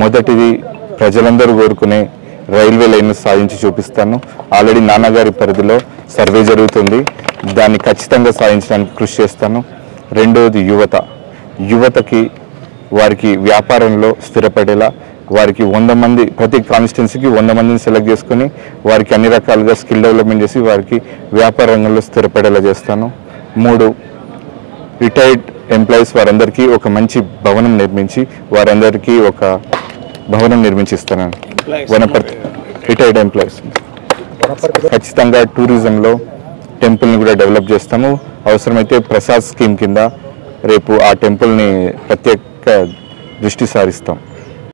మొదటిది ప్రజలందరూ కోరుకునే రైల్వే లైన్ సాధించి చూపిస్తాను. ఆల్రెడీ నాన్నగారి పరిధిలో సర్వే జరుగుతుంది, దాన్ని ఖచ్చితంగా సాధించడానికి కృషి చేస్తాను. రెండవది యువతకి వారికి వ్యాపారంలో స్థిరపడేలా వారికి 100 మంది, ప్రతి కాన్స్టిట్యున్సీకి 100 మందిని సెలెక్ట్ చేసుకొని వారికి అన్ని రకాలుగా స్కిల్ డెవలప్మెంట్ చేసి వారికి వ్యాపార రంగంలో స్థిరపడేలా చేస్తాను. 3, రిటైర్డ్ ఎంప్లాయీస్ వారందరికీ ఒక మంచి భవనం నిర్మించి వారందరికీ ఒక భవనం నిర్మించిస్తాను. వనపర్తి రిటైర్డ్ ఎంప్లాయీస్ ఖచ్చితంగా టూరిజంలో టెంపుల్ని కూడా డెవలప్ చేస్తాము. అవసరమైతే ప్రసాద్ స్కీమ్ కింద రేపు ఆ టెంపుల్ని ప్రత్యేక దృష్టి సారిస్తాం.